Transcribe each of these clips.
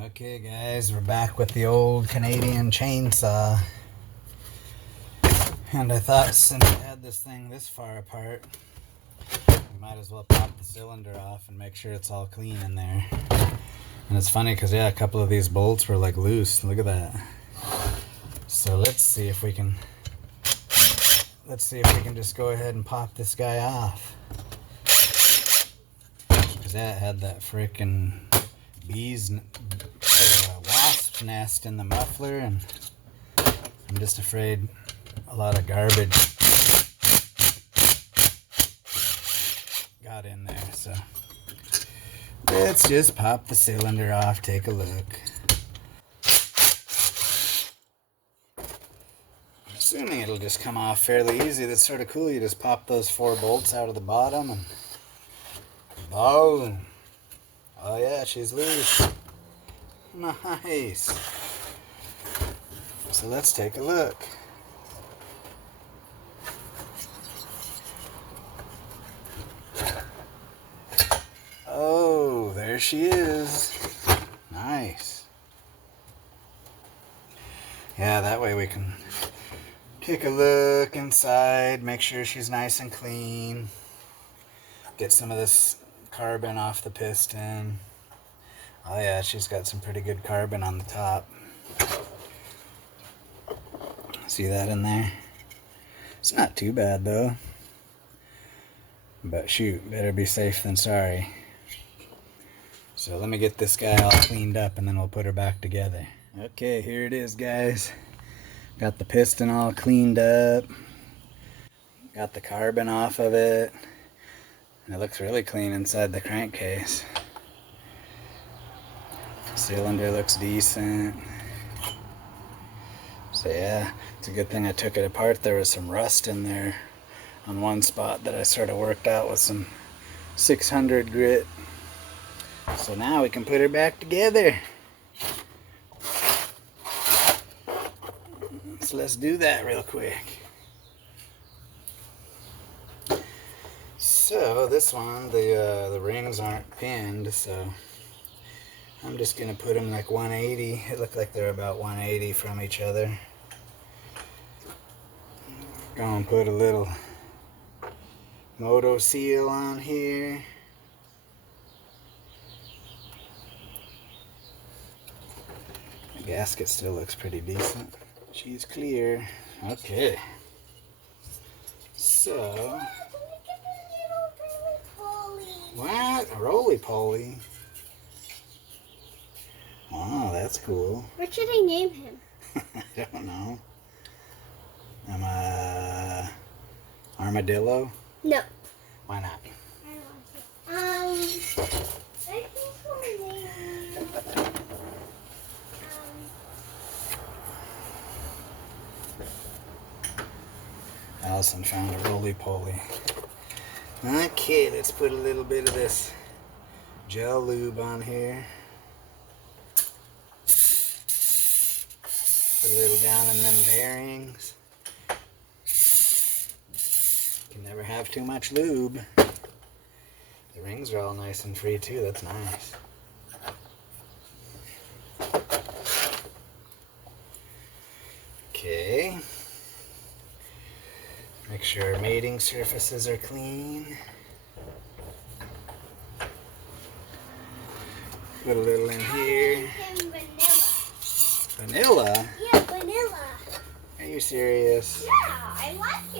Okay guys, we're back with the old Canadian chainsaw. And I thought since I had this thing this far apart, we might as well pop the cylinder off and make sure it's all clean in there. And it's funny because yeah, a couple of these bolts were like loose. Look at that. So let's see if we can just go ahead and pop this guy off. Because that had that frickin' wasp nest in the muffler, and I'm just afraid a lot of garbage got in there. So let's just pop the cylinder off, take a look. I'm assuming it'll just come off fairly easy. That's sort of cool. You just pop those 4 bolts out of the bottom and boom. Oh yeah, she's loose. Nice. So let's take a look. Oh, there she is. Nice. Yeah, that way we can take a look inside, make sure she's nice and clean. Get some of this carbon off the piston. Oh yeah, she's got some pretty good carbon on the top. See that in there? It's not too bad though. But shoot, better be safe than sorry. So let me get this guy all cleaned up and then we'll put her back together. Okay, here it is guys. Got the piston all cleaned up. Got the carbon off of it. And it looks really clean inside the crankcase. Cylinder looks decent. So yeah, it's a good thing I took it apart. There was some rust in there on one spot that I sort of worked out with some 600 grit. So now we can put her back together. So let's do that real quick. So this one, the rings aren't pinned, so I'm just gonna put them like 180. It looked like they're about 180 from each other. Gonna put a little moto seal on here. The gasket still looks pretty decent. She's clear. Okay. So, what? A roly-poly? Wow, that's cool. What should I name him? I don't know. Armadillo? No. Why not? I think we'll name Allison found a roly-poly. Okay, let's put a little bit of this gel lube on here. Put a little down in them bearings. Can never have too much lube. The rings are all nice and free too, that's nice. Okay. Make sure our mating surfaces are clean. Put a little in here. Vanilla? Yeah, vanilla. Are you serious? Yeah, I like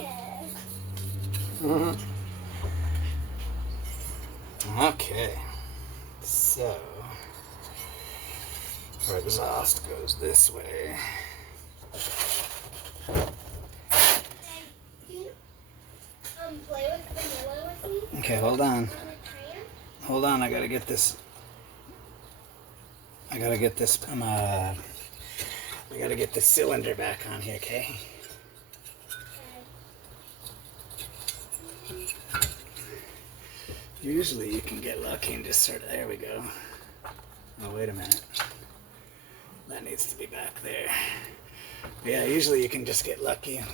it. Okay. So, our exhaust goes this way. Play with vanilla with me? Okay, hold on. Hold on, I gotta get this. I gotta get this cylinder back on here, okay? Usually you can get lucky and just sort of, there we go. Oh, wait a minute. That needs to be back there. Yeah, usually you can just get lucky and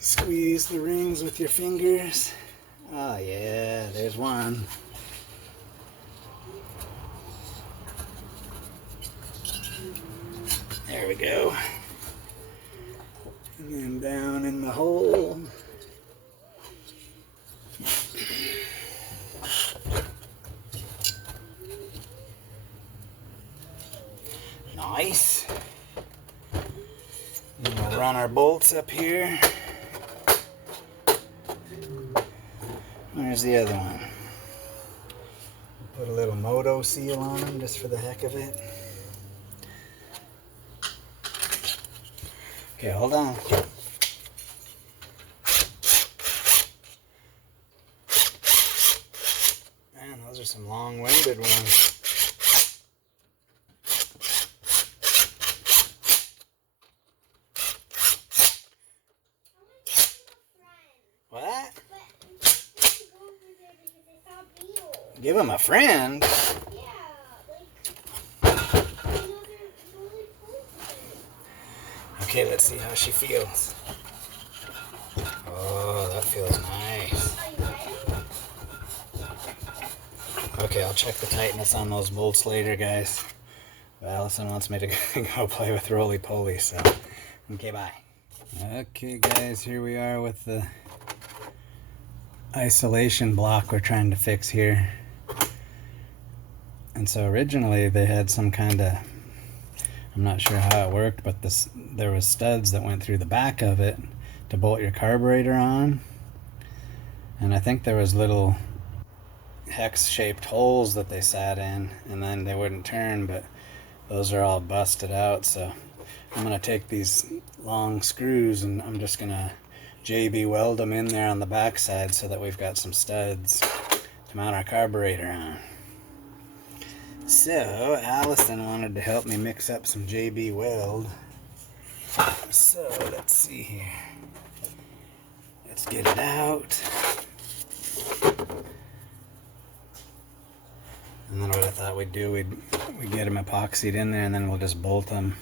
squeeze the rings with your fingers. Oh yeah, there's one. go. And then down in the hole. Nice. And we'll run our bolts up here. Where's the other one? Put a little moto seal on them just for the heck of it. Okay, hold on. Man, those are some long-winded ones. What? Give him a friend? Okay, let's see how she feels. Oh, that feels nice. Okay, I'll check the tightness on those bolts later, guys. But Allison wants me to go play with roly-poly, so okay, bye. Okay, guys, here we are with the isolation block we're trying to fix here. And so originally they had some kind of, I'm not sure how it worked, but there was studs that went through the back of it to bolt your carburetor on. And I think there was little hex-shaped holes that they sat in, and then they wouldn't turn, but those are all busted out. So I'm going to take these long screws and I'm just going to JB weld them in there on the back side so that we've got some studs to mount our carburetor on. So Allison wanted to help me mix up some JB weld. So let's see here. Let's get it out. And then what I thought we'd do, we'd get them epoxied in there, and then we'll just bolt them,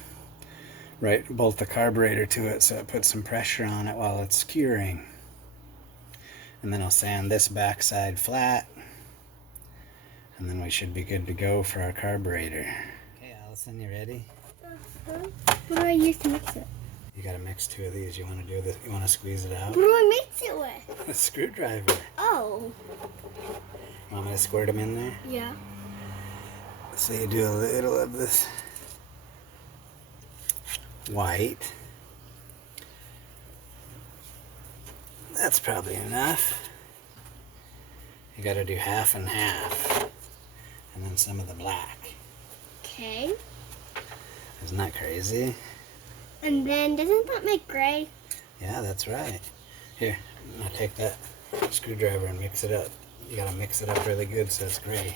bolt the carburetor to it so it puts some pressure on it while it's curing. And then I'll sand this backside flat, and then we should be good to go for our carburetor. Okay, Allison, you ready? What do I use to mix it? You gotta mix two of these. You wanna do this? You wanna squeeze it out? What do I mix it with? A screwdriver. Oh. Want me to squirt them in there? Yeah. So you do a little of this white. That's probably enough. You gotta do half and half. And then some of the black. Okay. Isn't that crazy? And then, doesn't that make gray? Yeah, that's right. Here, now take that screwdriver and mix it up. You gotta mix it up really good so it's gray.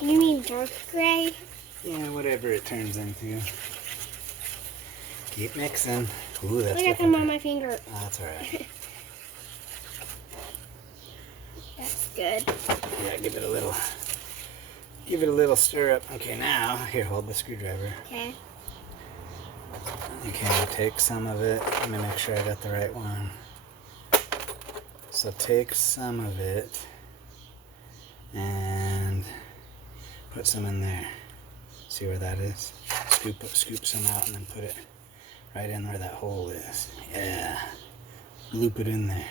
You mean dark gray? Yeah, whatever it turns into. Keep mixing. Ooh, that's I got them on my finger. Oh, that's alright. That's good. Yeah, give it a little stir up. Okay, now, here, hold the screwdriver. Okay. Okay, I'll take some of it. Let me make sure I got the right one. So take some of it and put some in there. See where that is? Scoop some out and then put it right in where that hole is. Yeah. Loop it in there.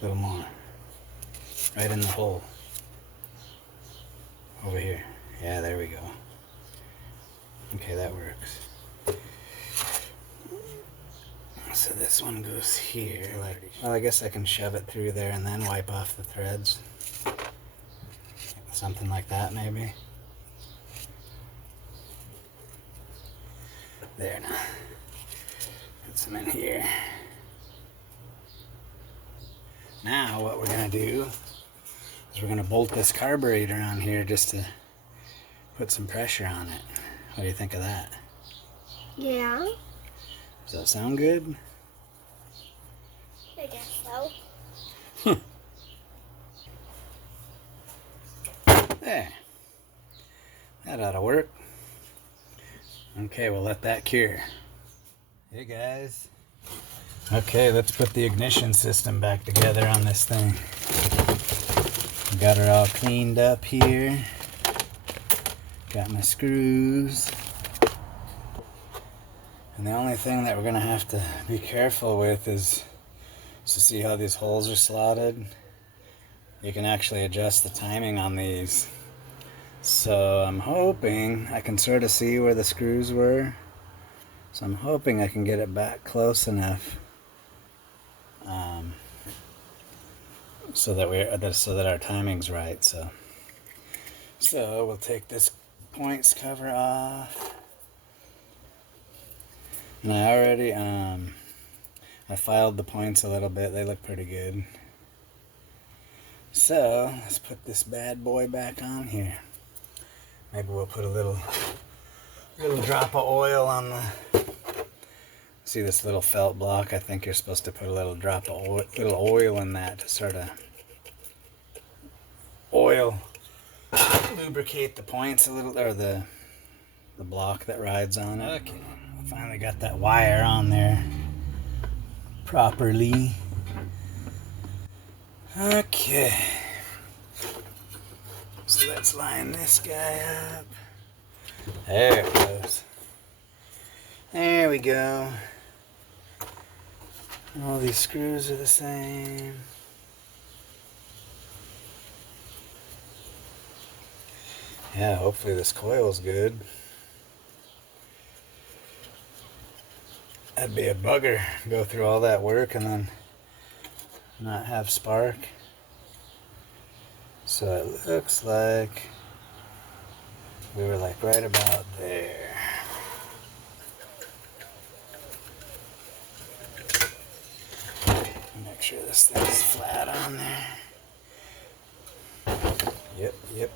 A little more. Right in the hole. Over here. Yeah, there we go. Okay, that works. So this one goes here. Well, I guess I can shove it through there and then wipe off the threads. Something like that, maybe. There now. Put some in here. Now what we're going to do is we're going to bolt this carburetor on here just to put some pressure on it. What do you think of that? Yeah. Does that sound good? I guess so. There. That ought to work. Okay, we'll let that cure. Hey guys. Okay, let's put the ignition system back together on this thing. We got her all cleaned up here. Got my screws. And the only thing that we're going to have to be careful with is to see how these holes are slotted. You can actually adjust the timing on these. So I'm hoping I can sort of see where the screws were. So I'm hoping I can get it back close enough so that our timing's right. So we'll take this points cover off. And I already I filed the points a little bit. They look pretty good. So let's put this bad boy back on here. Maybe we'll put a little drop of oil on the. See this little felt block? I think you're supposed to put a little drop of oil in that to sort of lubricate the points a little, or the block that rides on it. Okay, finally got that wire on there properly. Okay, so let's line this guy up. There it goes. There we go. All these screws are the same. Yeah, hopefully this coil's good. That'd be a bugger, go through all that work and then not have spark. So it looks like we were like right about there. Make sure this thing's flat on there. Yep.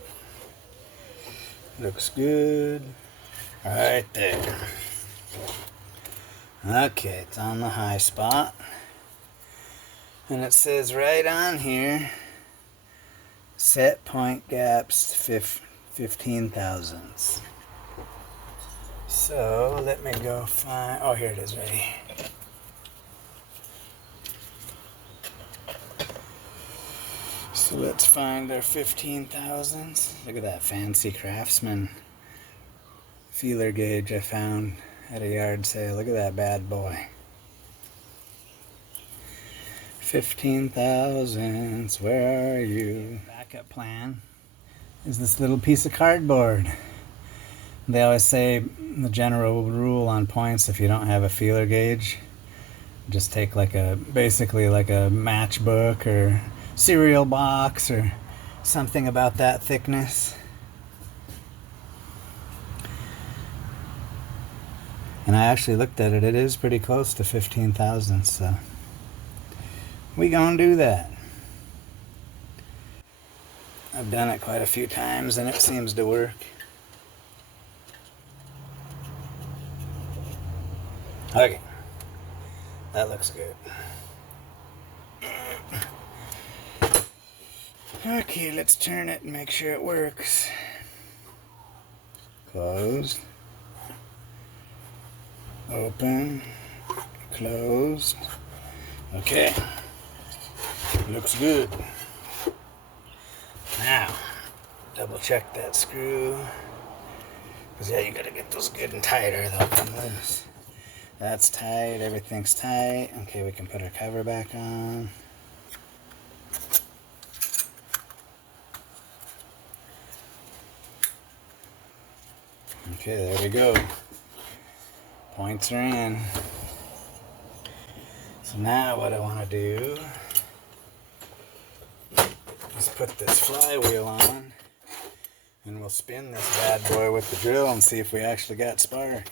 Looks good. Right there. Okay, it's on the high spot. And it says right on here, set point gaps 15 thousandths. So let me go find, oh, here it is right here. So let's find our 15 thousandths. Look at that fancy Craftsman feeler gauge I found at a yard sale. Look at that bad boy. 15 thousandths, where are you? Backup plan is this little piece of cardboard. They always say the general rule on points, if you don't have a feeler gauge, just take basically like a matchbook or cereal box or something about that thickness. And I actually looked at it, it is pretty close to 15 thousandths, so we gonna do that. I've done it quite a few times and it seems to work. Okay, that looks good. Okay, let's turn it and make sure it works. Closed. Open. Closed. Okay. Looks good. Now, double check that screw. Because yeah, you gotta get those good and tight or they'll come loose. That's tight, everything's tight. Okay, we can put our cover back on. Okay, there we go. Points are in. So now what I want to do is put this flywheel on and we'll spin this bad boy with the drill and see if we actually got spark.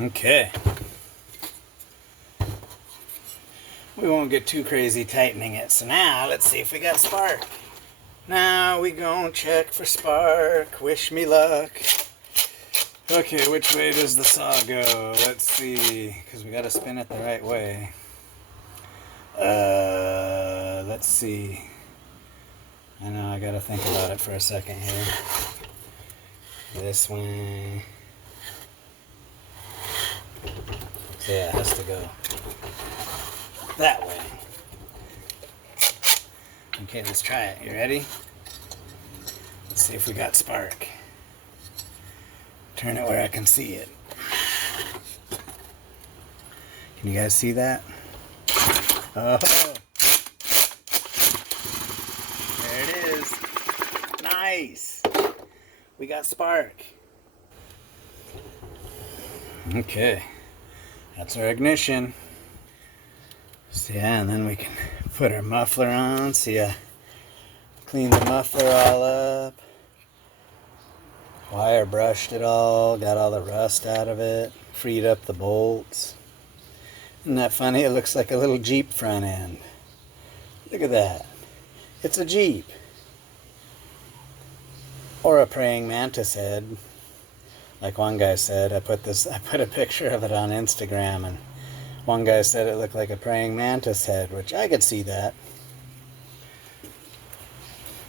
Okay. We won't get too crazy tightening it. So now let's see if we got spark. Now we gonna check for spark. Wish me luck. Okay, which way does the saw go? Let's see, because we gotta spin it the right way. Let's see. I know I gotta think about it for a second here. This way. So yeah, it has to go that way. Okay, let's try it. You ready? Let's see if we got spark. Turn it where I can see it. Can you guys see that? Oh, there it is. Nice. We got spark. Okay, that's our ignition. So yeah, and then we can put our muffler on. See, I cleaned the muffler all up. Wire brushed it all, got all the rust out of it, freed up the bolts. Isn't that funny? It looks like a little Jeep front end. Look at that. It's a Jeep. Or a praying mantis head. Like one guy said, I put a picture of it on Instagram, and one guy said it looked like a praying mantis head, which I could see that.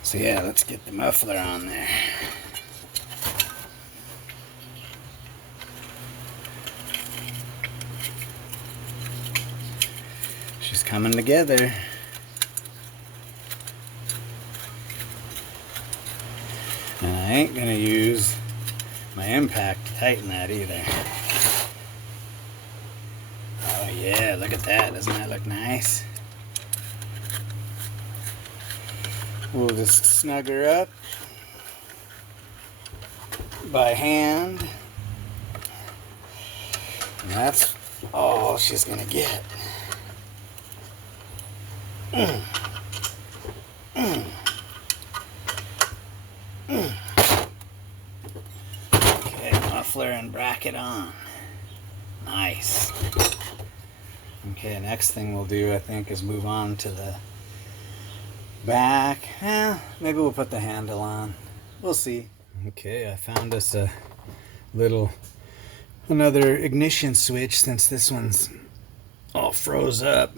So yeah, let's get the muffler on there. She's coming together. And I ain't gonna use my impact to tighten that either. Oh yeah, look at that. Doesn't that look nice? We'll just snug her up by hand. And that's all she's gonna get. Okay, muffler and bracket on. Nice. Okay, next thing we'll do, I think, is move on to the back. Maybe we'll put the handle on. We'll see. Okay, I found us another ignition switch, since this one's all froze up.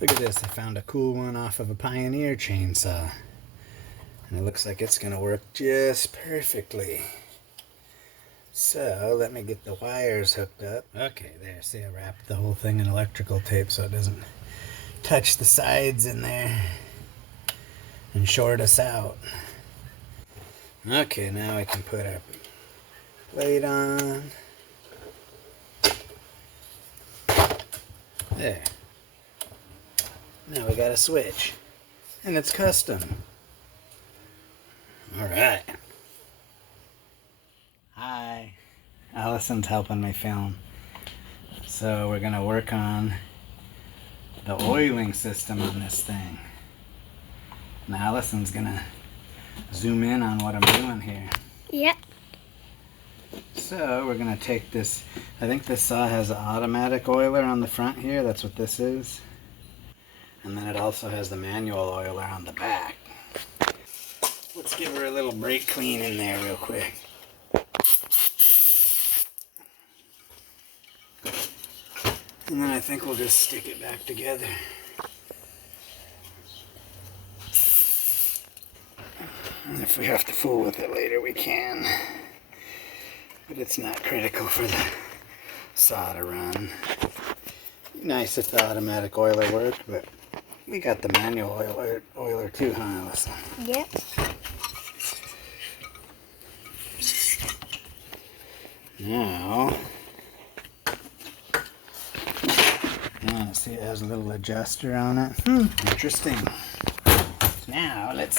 Look at this, I found a cool one off of a Pioneer chainsaw. And it looks like it's gonna work just perfectly. So let me get the wires hooked up. Okay, there, see, I wrapped the whole thing in electrical tape so it doesn't touch the sides in there and short us out. Okay, now we can put our plate on. There. Now we got a switch, and it's custom. All right. Hi. Allison's helping me film. So we're gonna work on the oiling system on this thing. And Allison's gonna zoom in on what I'm doing here. Yep. So we're gonna take this, I think this saw has an automatic oiler on the front here, that's what this is. And then it also has the manual oiler on the back. Let's give her a little brake clean in there real quick. And then I think we'll just stick it back together. And if we have to fool with it later, we can. But it's not critical for the saw to run. Nice if the automatic oiler worked, but we got the manual oiler too, huh, Allison? Yep. Now, see, it has a little adjuster on it. Interesting. Now let's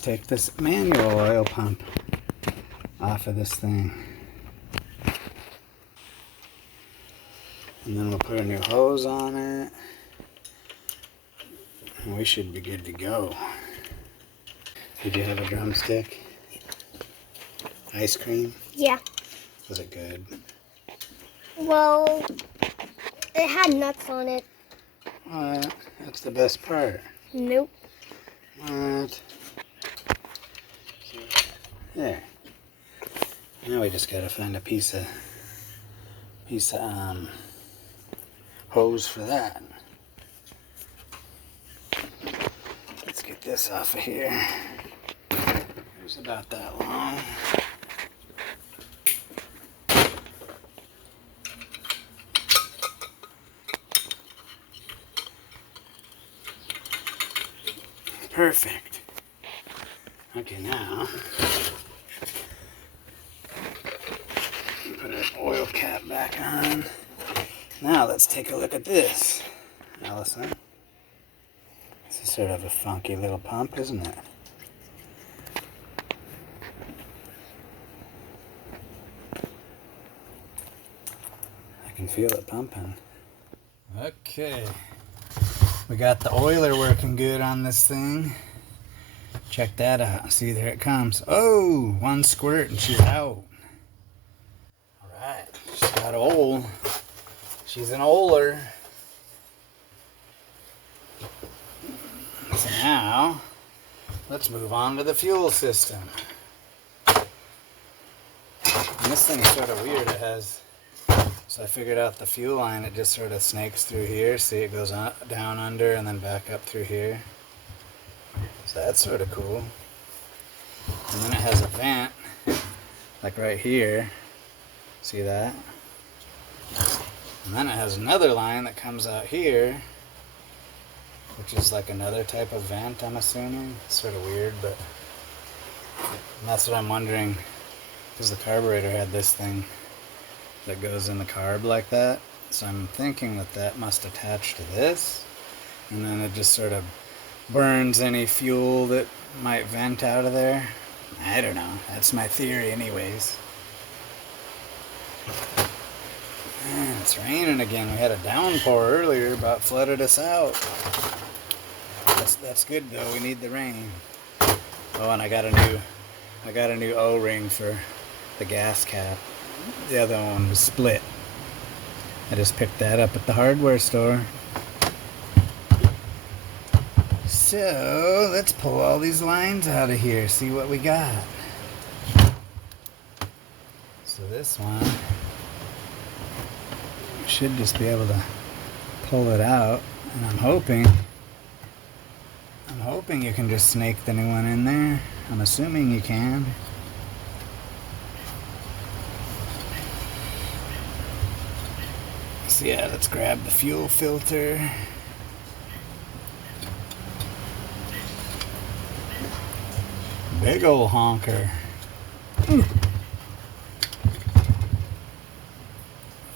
take this manual oil pump off of this thing. And then we'll put a new hose on it. And we should be good to go. Did you have a drumstick? Ice cream? Yeah. Was it good? Well, it had nuts on it. What? That's the best part. Nope. What? There. Now we just gotta find a piece of hose for that. Let's get this off of here. It's about that long. Perfect. Okay, now put our oil cap back on. Now let's take a look at this, Allison. This is sort of a funky little pump, isn't it? I can feel it pumping. Okay. We got the oiler working good on this thing. Check that out. See, there it comes. Oh, one squirt and she's out. Alright, she's got oil. She's an oiler. So now, let's move on to the fuel system. And this thing's sort of weird. It has, so I figured out the fuel line, it just sort of snakes through here. See, it goes down under and then back up through here. So that's sort of cool. And then it has a vent, like right here. See that? And then it has another line that comes out here, which is like another type of vent, I'm assuming. It's sort of weird, but and that's what I'm wondering, because the carburetor had this thing that goes in the carb like that. So I'm thinking that that must attach to this, and then it just sort of burns any fuel that might vent out of there. I don't know. That's my theory anyways. Man, it's raining again. We had a downpour earlier, about flooded us out. That's good though. We need the rain. Oh, and I got a new O-ring for the gas cap. The other one was split. I just picked that up at the hardware store. So let's pull all these lines out of here, see what we got. So this one should just be able to pull it out, and I'm hoping you can just snake the new one in there. I'm assuming you can. So yeah, let's grab the fuel filter. Big ol' honker.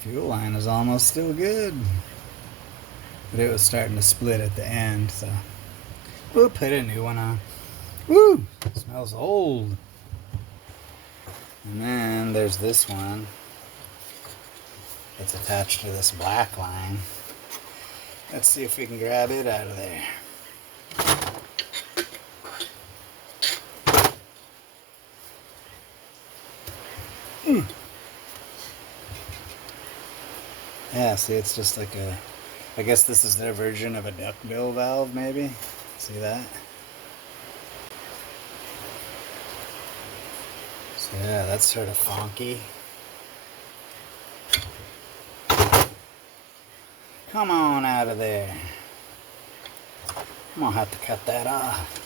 Fuel line is almost still good, but it was starting to split at the end, so we'll put a new one on. Woo! Smells old. And then there's this one. It's attached to this black line. Let's see if we can grab it out of there. Yeah, see, it's just like a, I guess this is their version of a duckbill valve, maybe? See that? So yeah, that's sort of funky. Come on out of there. I'm gonna have to cut that off.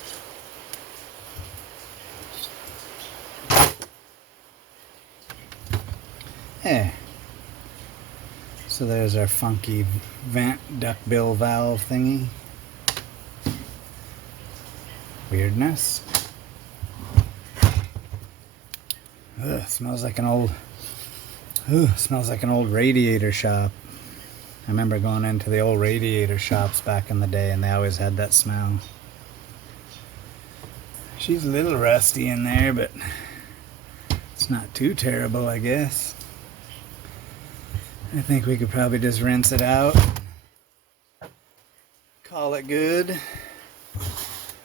There. So there's our funky vent duckbill valve thingy. Weirdness. Ugh, smells like an old radiator shop. I remember going into the old radiator shops back in the day, and they always had that smell. She's a little rusty in there, but it's not too terrible, I guess. I think we could probably just rinse it out. Call it good.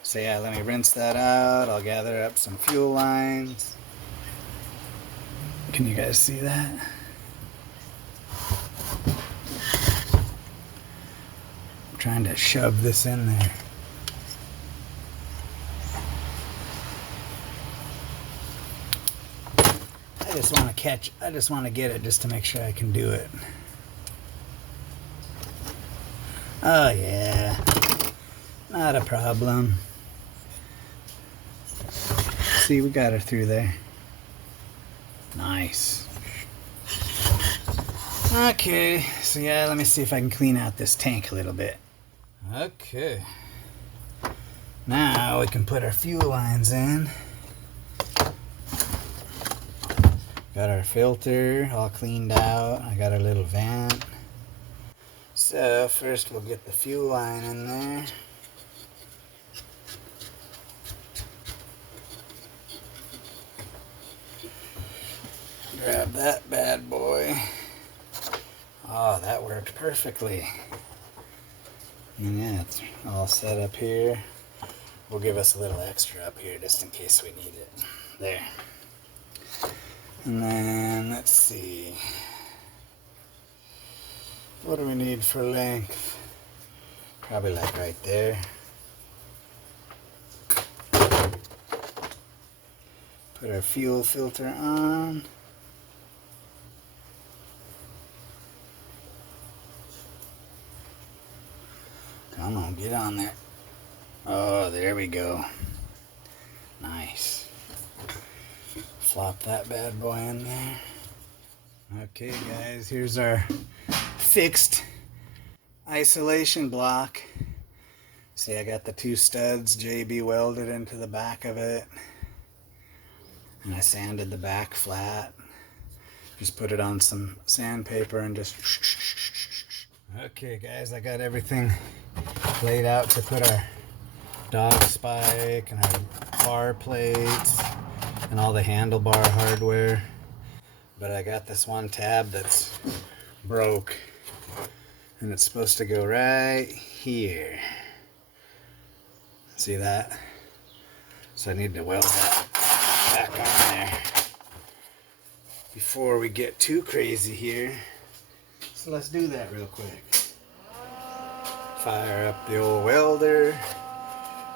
So yeah, let me rinse that out. I'll gather up some fuel lines. Can you guys see that? I'm trying to shove this in there. I just want to get it just to make sure I can do it. Oh yeah, not a problem. See, we got her through there. Nice. Okay, so yeah, let me see if I can clean out this tank a little bit. Okay. Now we can put our fuel lines in. Got our filter all cleaned out. I got our little vent. So first we'll get the fuel line in there. Grab that bad boy. Oh, that worked perfectly. And yeah, it's all set up here. We'll give us a little extra up here just in case we need it. There. And then, let's see. What do we need for length? Probably like right there. Put our fuel filter on. Come on, get on there. Oh, there we go. Nice. Flop that bad boy in there. Okay, guys, here's our fixed isolation block. See, I got the two studs JB welded into the back of it. And I sanded the back flat. Just put it on some sandpaper and just... Okay, guys, I got everything laid out to put our dog spike and our bar plates and all the handlebar hardware. But I got this one tab that's broke. And it's supposed to go right here. See that? So I need to weld that back on there before we get too crazy here. So let's do that real quick. Fire up the old welder.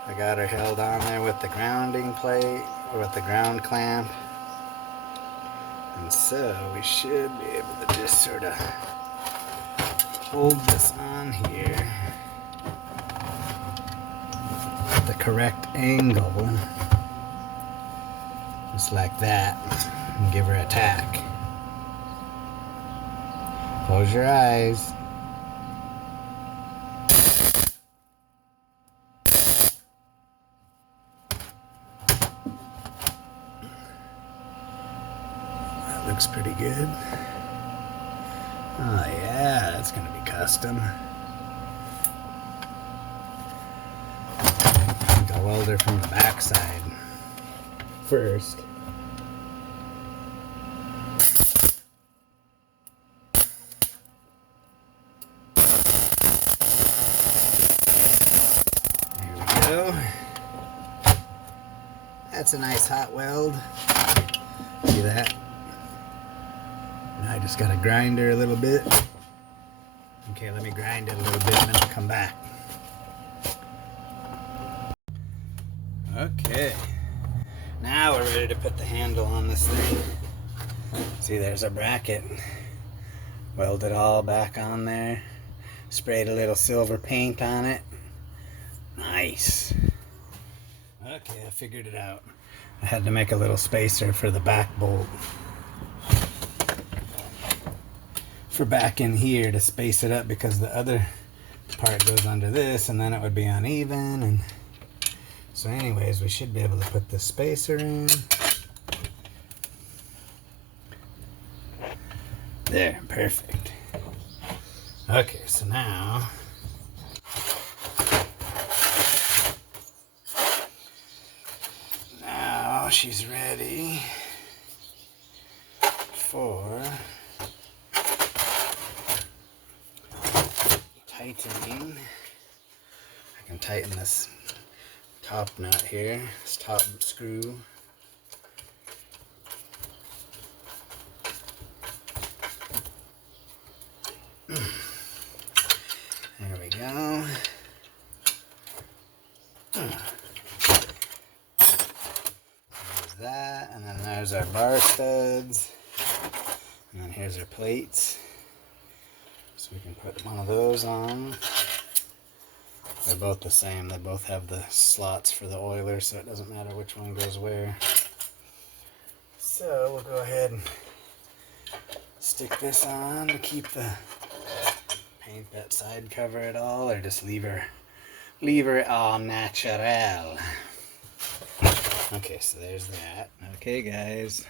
I got her held on there with the grounding plate, or with the ground clamp. And so we should be able to just sort of hold this on here at the correct angle, just like that, and give her a tack. Close your eyes. That looks pretty good. Oh yeah, that's gonna be custom. I think I'll weld her from the back side first. There we go. That's a nice hot weld. See that? Now I just gotta grind her a little bit. Okay, let me grind it a little bit and then I'll come back. Okay, now we're ready to put the handle on this thing. See, there's a bracket. Weld it all back on there. Sprayed a little silver paint on it. Nice. Okay, I figured it out. I had to make a little spacer for the back bolt. For back in here to space it up, because the other part goes under this and then it would be uneven. And so anyways, we should be able to put the spacer in. There, perfect. Okay, so now she's ready for tightening. I can tighten this top nut here, this top screw. There we go. There's that, and then there's our bar studs, and then here's our plates. So we can put one of those on. They're both the same. They both have the slots for the oiler, so it doesn't matter which one goes where. So we'll go ahead and stick this on to keep the paint that side cover at all, or just leave her lever au naturel. Okay, so there's that. Okay, guys.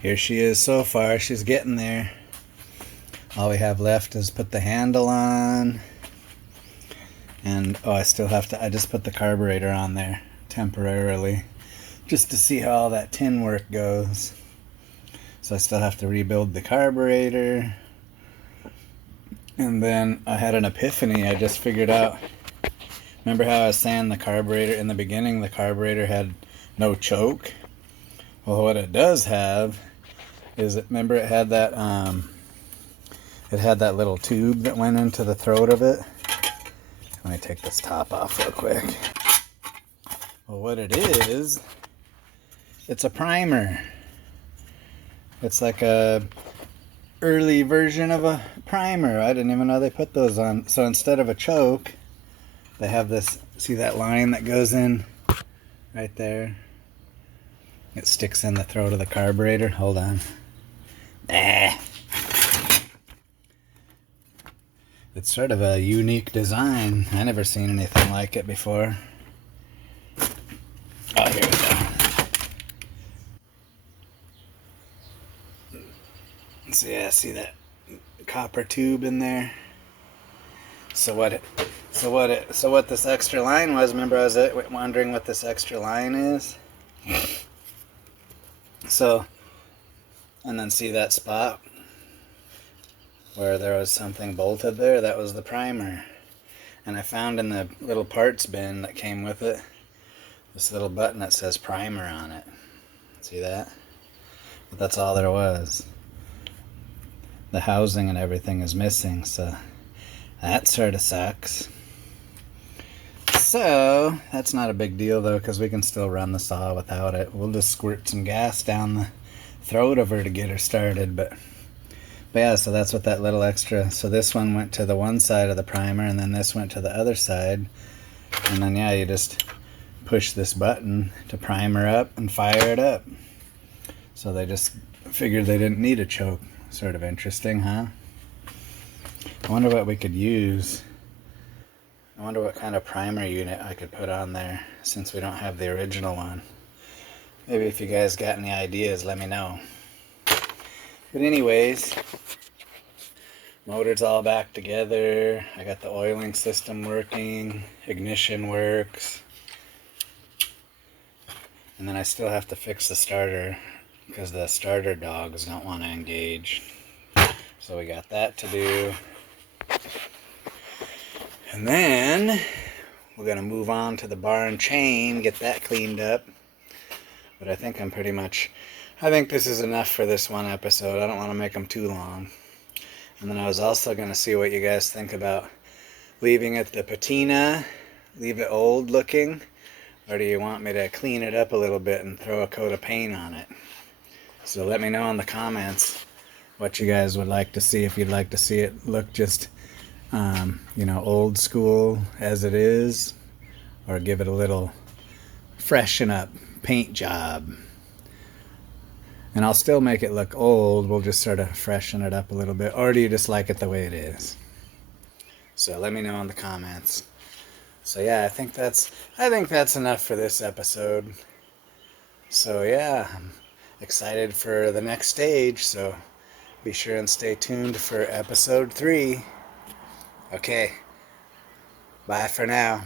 Here she is so far. She's getting there. All we have left is put the handle on. And, oh, I just put the carburetor on there temporarily. Just to see how all that tin work goes. So I still have to rebuild the carburetor. And then I had an epiphany. I just figured out, remember how I was saying the carburetor in the beginning, the carburetor had no choke? Well, what it does have is, remember it had that little tube that went into the throat of it? Let me take this top off real quick. Well, what it is, it's a primer. It's like a early version of a primer. I didn't even know they put those on. So instead of a choke, they have this, see that line that goes in right there? It sticks in the throat of the carburetor. Hold on. It's sort of a unique design. I never seen anything like it before. Oh, here we go. So yeah, see that copper tube in there? So what this extra line was, remember I was wondering what this extra line is? So, and then see that spot where there was something bolted there? That was the primer. And I found in the little parts bin that came with it, this little button that says primer on it. See that? But that's all there was. The housing and everything is missing, so that sort of sucks. So, that's not a big deal though, because we can still run the saw without it. We'll just squirt some gas down the throat of her to get her started, but yeah, so that's what that little extra, so this one went to the one side of the primer, and then this went to the other side, and then yeah, you just push this button to prime her up and fire it up. So they just figured they didn't need a choke. Sort of interesting, huh? I wonder what we could use. I wonder what kind of primer unit I could put on there, since we don't have the original one. Maybe if you guys got any ideas, let me know. But anyways, motor's all back together. I got the oiling system working. Ignition works. And then I still have to fix the starter, because the starter dogs don't want to engage. So we got that to do. And then we're going to move on to the barn chain, get that cleaned up. But I think I think this is enough for this one episode. I don't want to make them too long. And then I was also going to see what you guys think about leaving it the patina, leave it old looking, or do you want me to clean it up a little bit and throw a coat of paint on it? So let me know in the comments what you guys would like to see, if you'd like to see it look just, old school as it is, or give it a little freshen up paint job. And I'll still make it look old, we'll just sort of freshen it up a little bit. Or do you just like it the way it is? So let me know in the comments. So yeah, I think that's enough for this episode. So yeah, I'm excited for the next stage, so be sure and stay tuned for episode 3. Okay, bye for now.